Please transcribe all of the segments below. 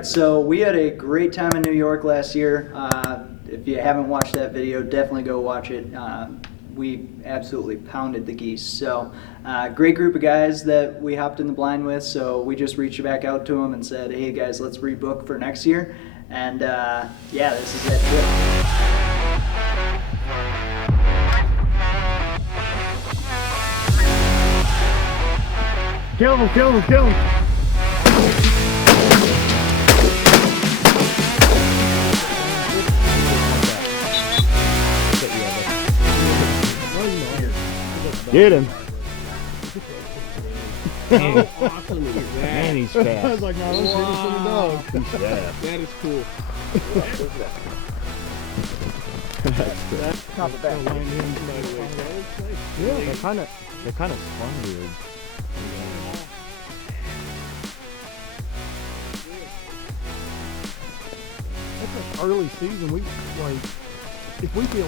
right, so we had a great time in New York last year. If you haven't watched that video, definitely go watch it. We absolutely pounded the Geese. So great group of guys that we hopped in the blind with, so we just reached back out to them and said, hey guys, let's rebook for next year. And yeah, this is that trip. Kill him, kill him, kill him. Get him. How awesome is that? Man, he's fast. I was like, no, let's shoot some dogs. He's fast. That is cool. That's top of back. Yeah, they're kind of fun, dude. It's like early season. We like if we could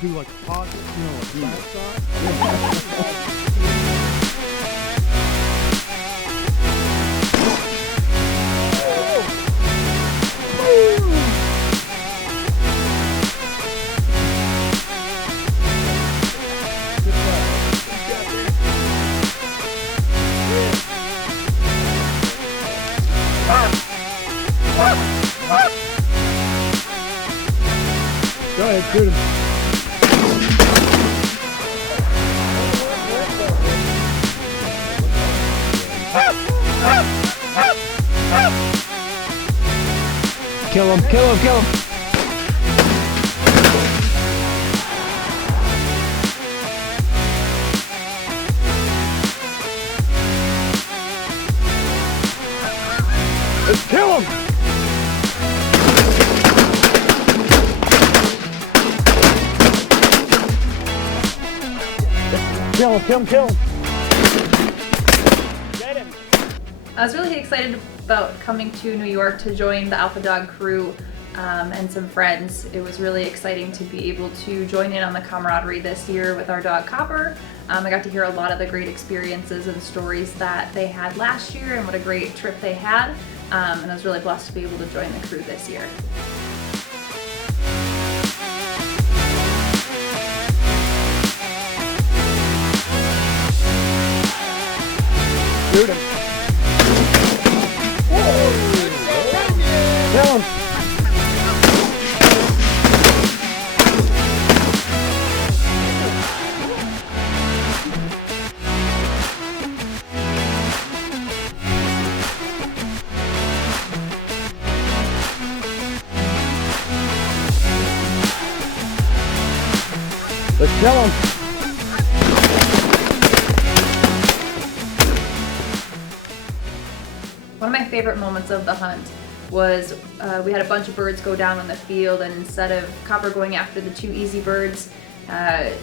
do like a pocket, you know, like backside. Go ahead, shoot him. Kill him, kill him, kill him. Let's kill him. Kill him, kill him, kill him. Get him. I was really excited about coming to New York to join the Alpha Dog crew and some friends. It was really exciting to be able to join in on the camaraderie this year with our dog Copper. I got to hear a lot of the great experiences and stories that they had last year and what a great trip they had. And I was really blessed to be able to join the crew this year. Shoot him. Kill him. Let's kill him. One of my favorite moments of the hunt was we had a bunch of birds go down on the field, and instead of Copper going after the two easy birds,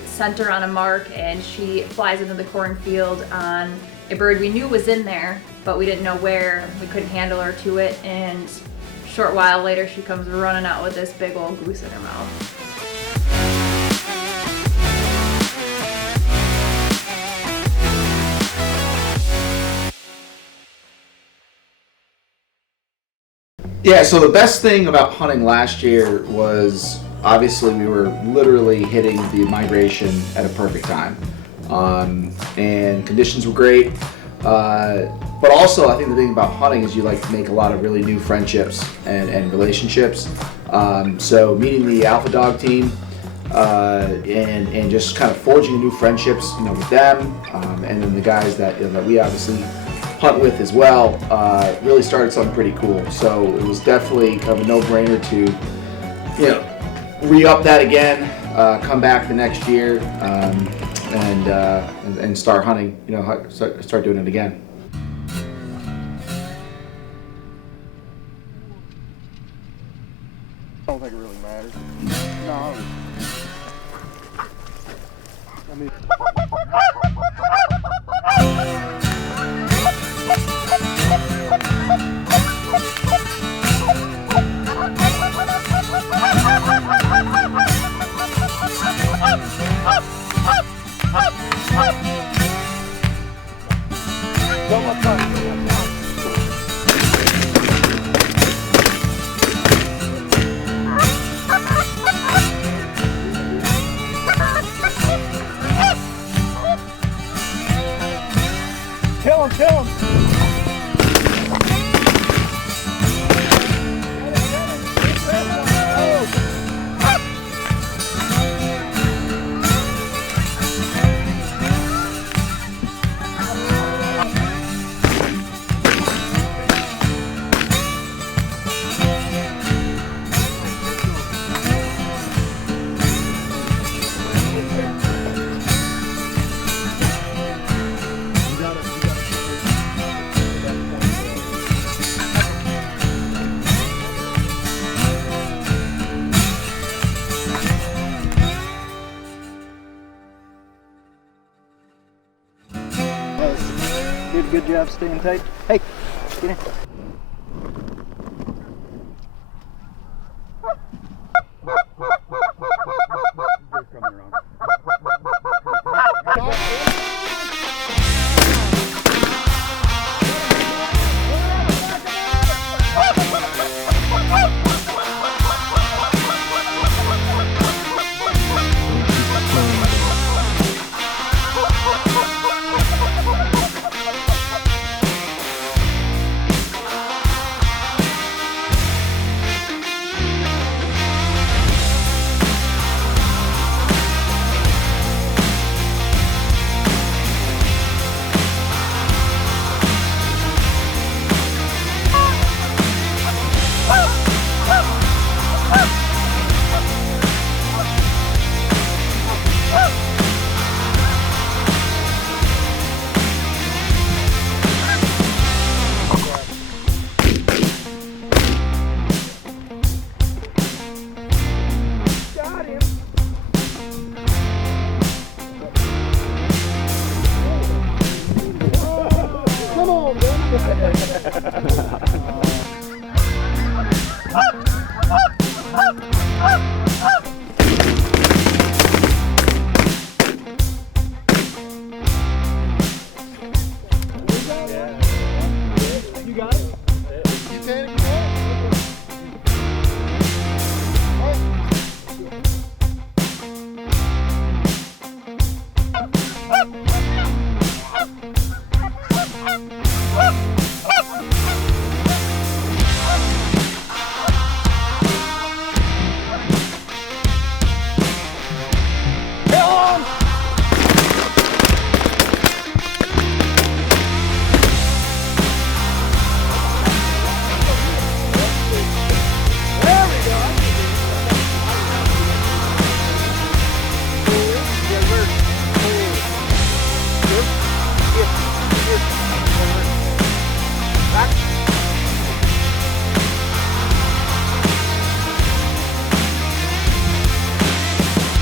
sent her on a mark, and she flies into the cornfield on a bird we knew was in there, but we didn't know where. We couldn't handle her to it, and a short while later she comes running out with this big old goose in her mouth. Yeah, so the best thing about hunting last year was obviously we were literally hitting the migration at a perfect time. And conditions were great. But also I think the thing about hunting is you like to make a lot of really new friendships and relationships. So meeting the Alpha Dog team and just kind of forging new friendships, you know, with them, and then the guys that, you know, that we obviously hunt with as well, really started something pretty cool. So it was definitely kind of a no-brainer to, you know, re-up that again, come back the next year, and start hunting. You know, start doing it again. I don't think it really matters. No. I mean. good job staying tight. Hey, get in.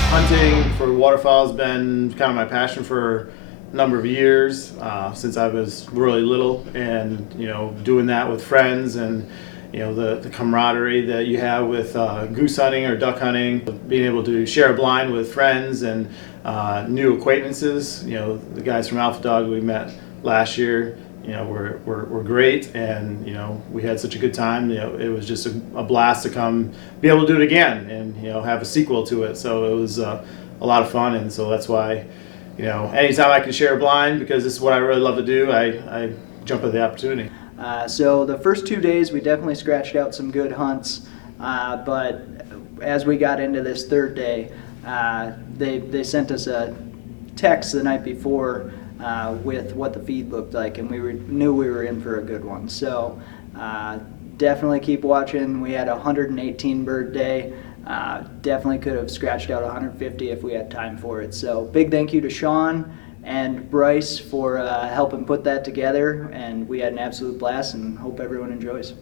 Hunting for waterfowl has been kind of my passion for a number of years, since I was really little, and doing that with friends, and the camaraderie that you have with goose hunting or duck hunting, being able to share a blind with friends and new acquaintances. The guys from Alpha Dog we met last year, were great, and we had such a good time. It was just a blast to come be able to do it again and have a sequel to it. So it was a lot of fun, and so that's why anytime I can share a blind, because this is what I really love to do, I jump at the opportunity. So the first 2 days we definitely scratched out some good hunts, but as we got into this third day, they sent us a text the night before with what the feed looked like, and we knew we were in for a good one. So definitely keep watching. We had a 118 bird day. Definitely could have scratched out 150 if we had time for it. So big thank you to Sean and Bryce for helping put that together, and we had an absolute blast, and hope everyone enjoys.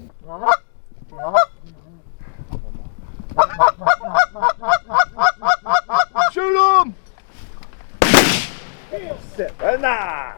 Shoot him! Very nice.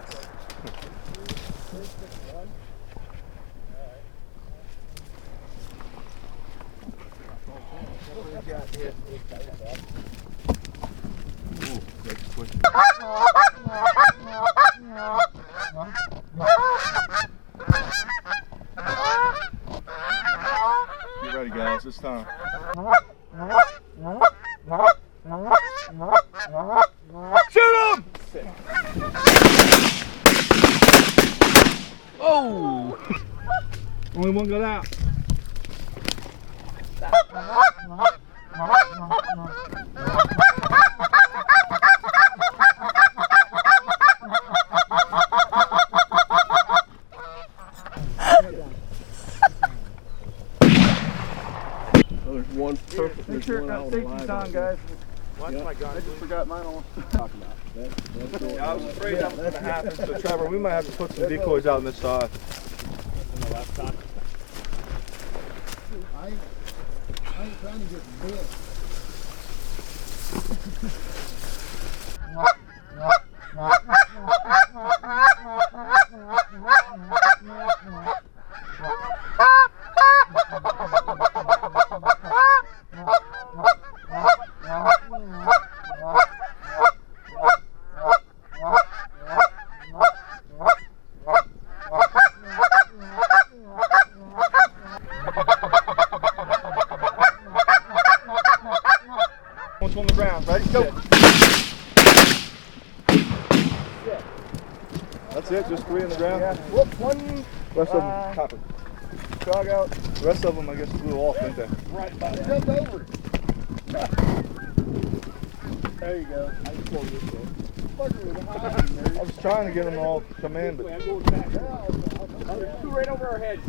Get ready, guys. It's time. Shoot him! Oh! Only one got out. There's one perfect. Make sure safety's on, guys. Watch my gun. I just forgot mine on. I was afraid that was going to happen, so Trevor, we might have to put some decoys out on this side. I ain't trying to get bit. That's it, just 3 in the ground? Yeah. Whoop, 1. Rest of them, copper. Jog out. The rest of them, I guess, flew off, didn't they? Right by it. Jump over. There you go. I just pulled this one. I was trying to get them all to come in, but... Two right over our heads.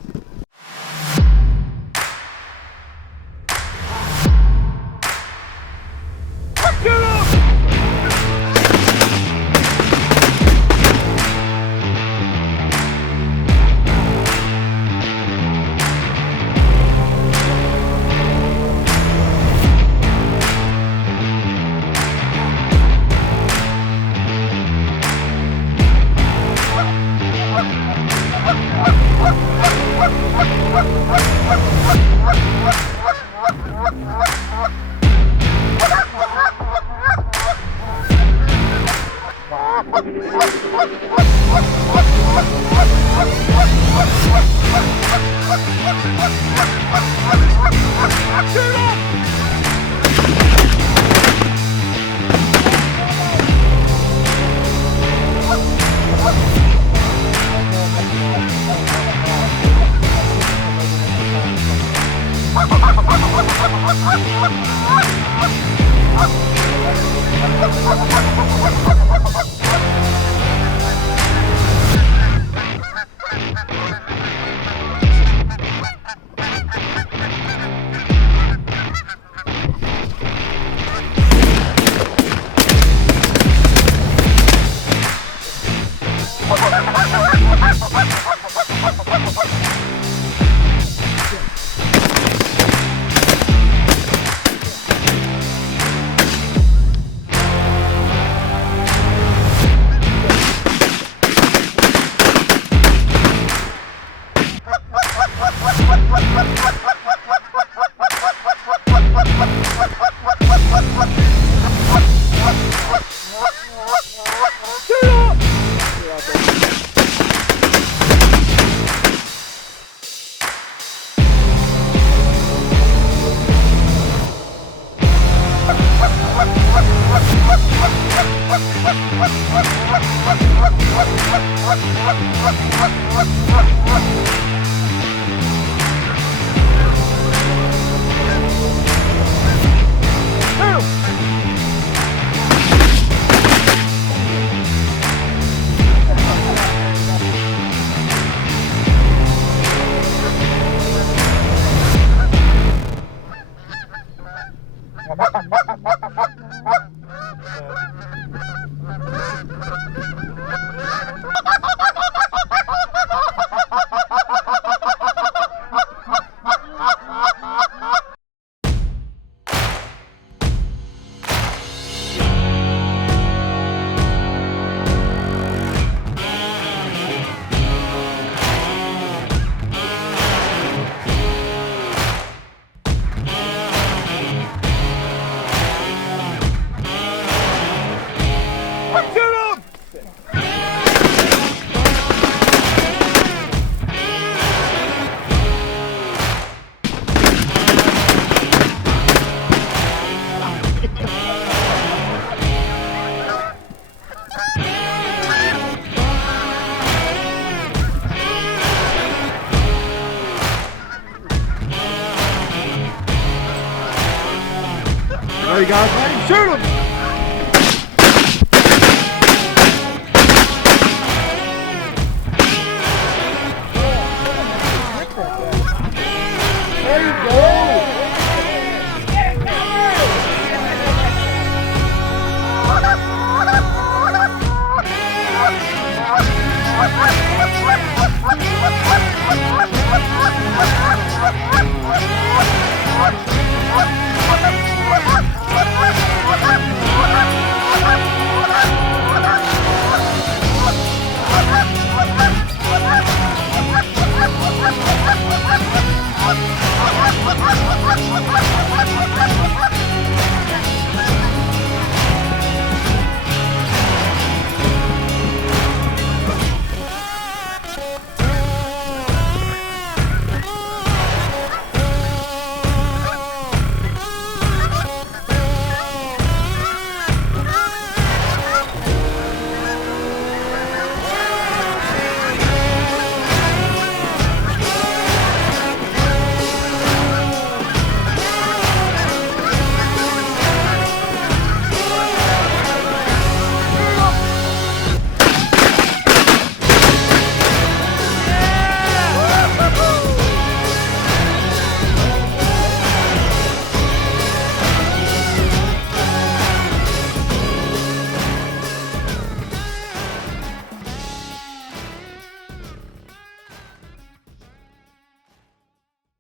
Ready, guys? Ready? Shoot them!